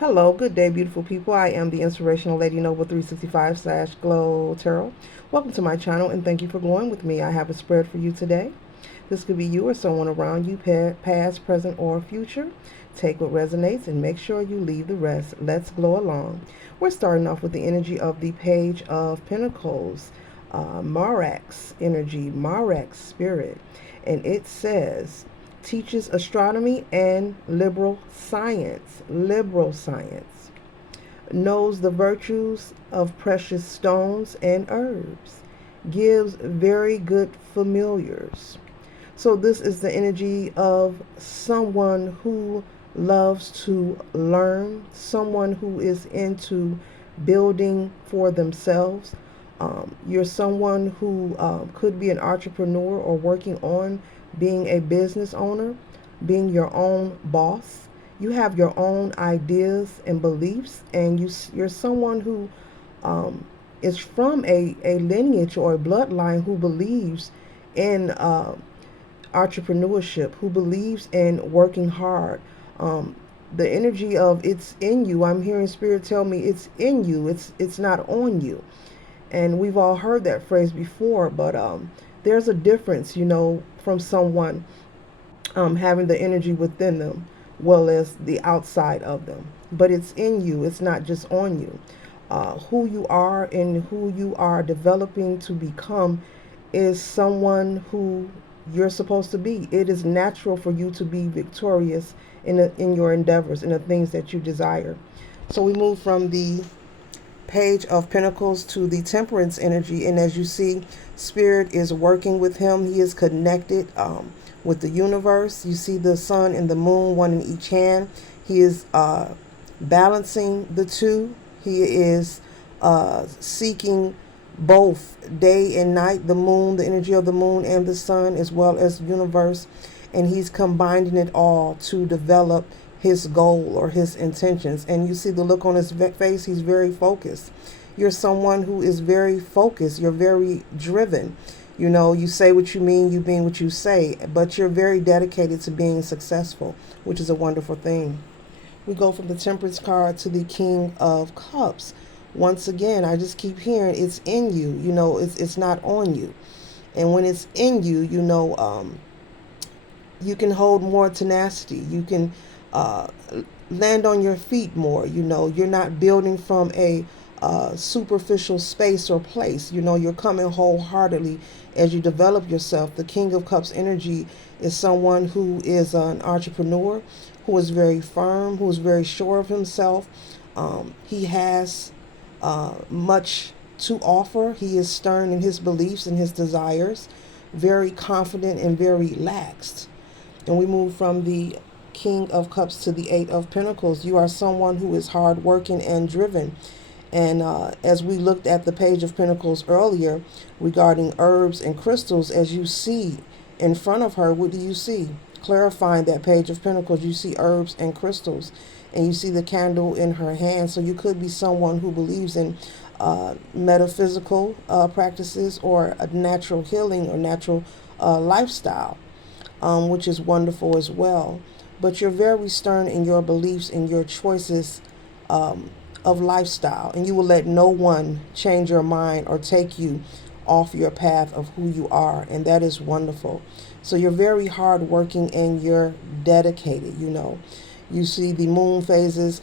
Hello, good day, beautiful people. I am the inspirational Lady Noble 365 slash Glow Tarot. Welcome to my channel and thank you for going with me. I have a spread for you today. This could be you or someone around you, past, present, or future. Take what resonates and make sure you leave the rest. Let's glow along. We're starting off with the energy of the Page of Pentacles, Marax energy, Marax spirit. And it says, teaches astronomy and liberal science, knows the virtues of precious stones and herbs, gives very good familiars. So this is the energy of someone who loves to learn, someone who is into building for themselves. You're someone who could be an entrepreneur or working on being a business owner, being your own boss. You have your own ideas and beliefs, and you're someone who um, is from a lineage or a bloodline who believes in entrepreneurship, who believes in working hard. Um, the energy of it's in you. I'm hearing spirit tell me it's in you. It's not on you. And we've all heard that phrase before, but there's a difference, from someone having the energy within them, well as the outside of them. But it's in you. It's not just on you. Who you are and who you are developing to become is someone who you're supposed to be. It is natural for you to be victorious in your endeavors, in the things that you desire. So we move from the Page of Pentacles to the Temperance energy, and as you see, Spirit is working with him. He is connected with the universe. You see the sun and the moon, one in each hand. He is balancing the two. He is seeking both day and night, the moon, the energy of the moon and the sun, as well as the universe. And he's combining it all to develop his goal or his intentions. And you see the look on his face, he's very focused. You're someone who is very focused. You're very driven. You say what you mean, you mean what you say, but you're very dedicated to being successful, which is a wonderful thing. We go from the Temperance card to the King of Cups. Once again, I just keep hearing it's in you. It's not on you. And when it's in you, you can hold more tenacity. You can uh, land on your feet more. You're not building from a superficial space or place. You're coming wholeheartedly as you develop yourself. The King of Cups energy is someone who is an entrepreneur, who is very firm, who is very sure of himself. He has much to offer. He is stern in his beliefs and his desires, very confident and very laxed. And we move from the King of Cups to the Eight of Pentacles. You are someone who is hardworking and driven. And as we looked at the Page of Pentacles earlier regarding herbs and crystals, as you see in front of her, what do you see? Clarifying that Page of Pentacles, you see herbs and crystals, and you see the candle in her hand. So you could be someone who believes in metaphysical practices or a natural healing or natural lifestyle, which is wonderful as well. But you're very stern in your beliefs and your choices of lifestyle, and you will let no one change your mind or take you off your path of who you are, and that is wonderful. So you're very hardworking and you're dedicated. You see the moon phases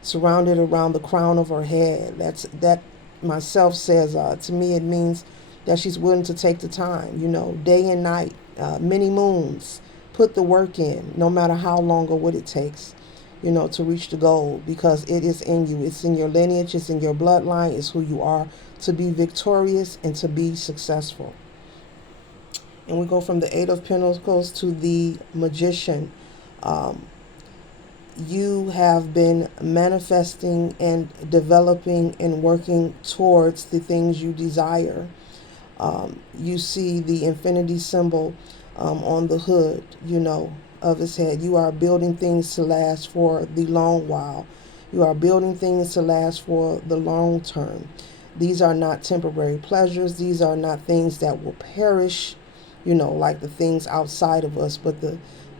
surrounded around the crown of her head. That myself says to me it means that she's willing to take the time, day and night, many moons, put the work in, no matter how long or what it takes, to reach the goal, because it is in you. It's in your lineage, it's in your bloodline, it's who you are, to be victorious and to be successful. And we go from the Eight of Pentacles to the Magician. You have been manifesting and developing and working towards the things you desire. You see the infinity symbol on the hood, of his head. You are building things to last for the long while. You are building things to last for the long term. These are not temporary pleasures. These are not things that will perish, like the things outside of us, but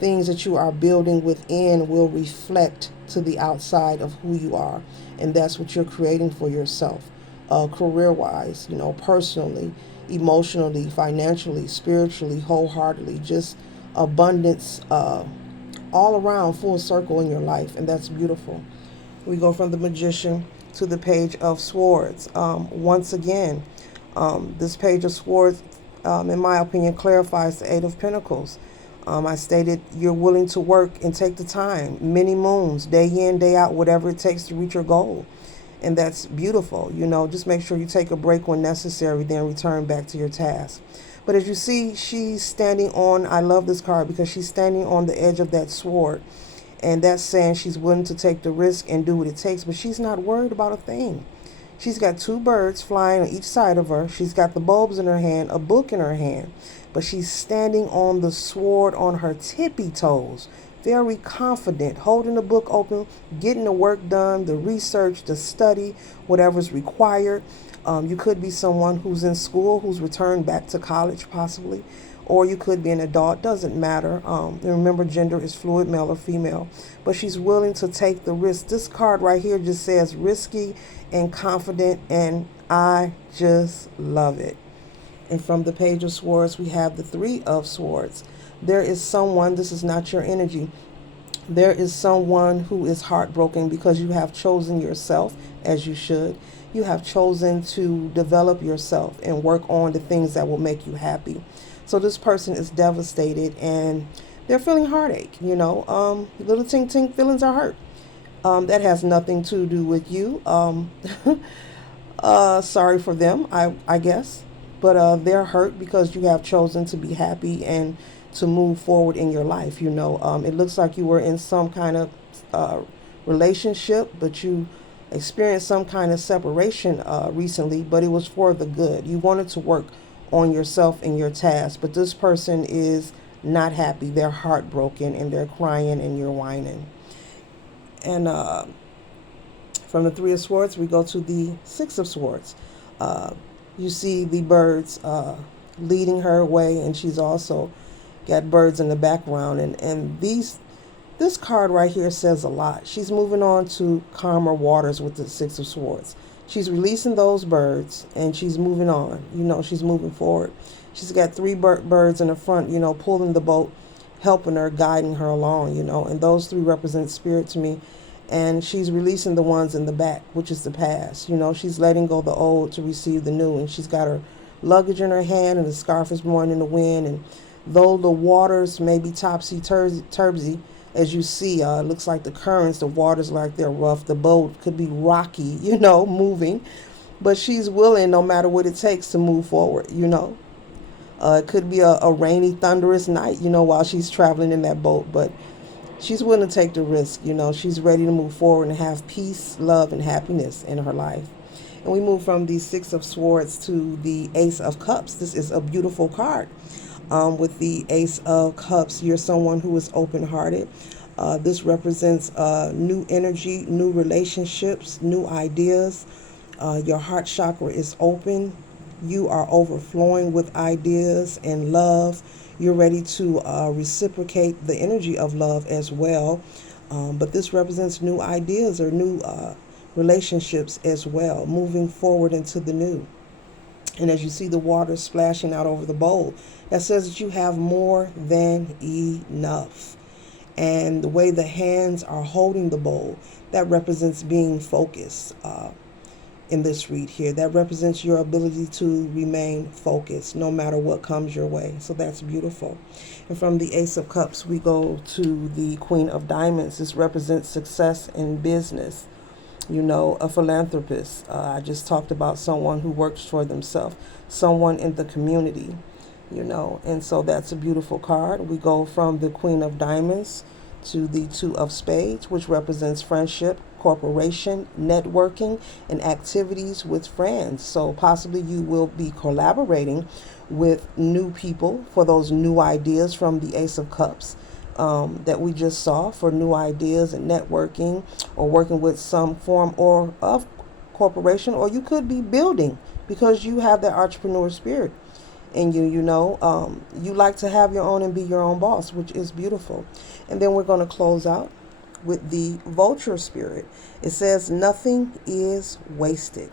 things that you are building within will reflect to the outside of who you are. And that's what you're creating for yourself, career wise, personally, emotionally, financially, spiritually, wholeheartedly, just abundance all around, full circle in your life. And that's beautiful. We go from the Magician to the Page of Swords. Once again, this Page of Swords, in my opinion, clarifies the Eight of Pentacles. I stated you're willing to work and take the time, many moons, day in, day out, whatever it takes to reach your goal. And that's beautiful. Just make sure you take a break when necessary, then return back to your task. But as you see, she's standing on, I love this card because she's standing on the edge of that sword. And that's saying she's willing to take the risk and do what it takes, but she's not worried about a thing. She's got two birds flying on each side of her. She's got the bulbs in her hand, a book in her hand, but she's standing on the sword on her tippy toes, very confident, holding the book open, getting the work done, the research, the study, whatever's required. You could be someone who's in school, who's returned back to college possibly, or you could be an adult, doesn't matter. Remember, gender is fluid, male or female, but she's willing to take the risk. This card right here just says risky and confident, and I just love it. And from the Page of Swords, we have the Three of Swords. There is someone, this is not your energy, there is someone who is heartbroken because you have chosen yourself, as you should. You have chosen to develop yourself and work on the things that will make you happy. So this person is devastated and they're feeling heartache, little tink tink feelings are hurt. That has nothing to do with you. Sorry for them, I guess. But they're hurt because you have chosen to be happy and to move forward in your life. It looks like you were in some kind of relationship, but you experienced some kind of separation recently, but it was for the good. You wanted to work on yourself and your task, but this person is not happy. They're heartbroken and they're crying and you're whining. And from the Three of Swords, we go to the Six of Swords. You see the birds leading her away, and she's also got birds in the background. And this card right here says a lot. She's moving on to calmer waters with the Six of Swords. She's releasing those birds and she's moving on. She's moving forward. She's got three birds in the front, pulling the boat, helping her, guiding her along, and those three represent spirit to me. And she's releasing the ones in the back, which is the past. She's letting go the old to receive the new. And she's got her luggage in her hand and the scarf is blowing in the wind. And though the waters may be topsy-turvy, as you see, it looks like the currents, the waters like they're rough. The boat could be rocky, moving. But she's willing, no matter what it takes, to move forward, It could be a rainy, thunderous night, while she's traveling in that boat. But she's willing to take the risk, She's ready to move forward and have peace, love, and happiness in her life. And we move from the Six of Swords to the Ace of Cups. This is a beautiful card. With the Ace of Cups, you're someone who is open-hearted. This represents new energy, new relationships, new ideas. Your heart chakra is open. You are overflowing with ideas and love. You're ready to reciprocate the energy of love as well. But this represents new ideas or new relationships as well, moving forward into the new. And as you see the water splashing out over the bowl, that says that you have more than enough. And the way the hands are holding the bowl, that represents being focused in this read here. That represents your ability to remain focused no matter what comes your way. So that's beautiful. And from the Ace of Cups, we go to the Queen of Diamonds. This represents success in business. A philanthropist. I just talked about someone who works for themselves, someone in the community, and so that's a beautiful card. We go from the Queen of Diamonds to the Two of Spades, which represents friendship, cooperation, networking, and activities with friends. So possibly you will be collaborating with new people for those new ideas from the Ace of Cups. That we just saw, for new ideas and networking, or working with some form or of corporation, or you could be building because you have that entrepreneur spirit. in you. You like to have your own and be your own boss, which is beautiful. And then we're going to close out with the vulture spirit. It says nothing is wasted.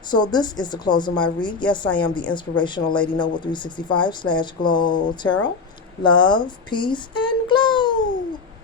So this is the close of my read. Yes, I am the inspirational Lady Noble 365 /Glow Tarot. Love, peace, and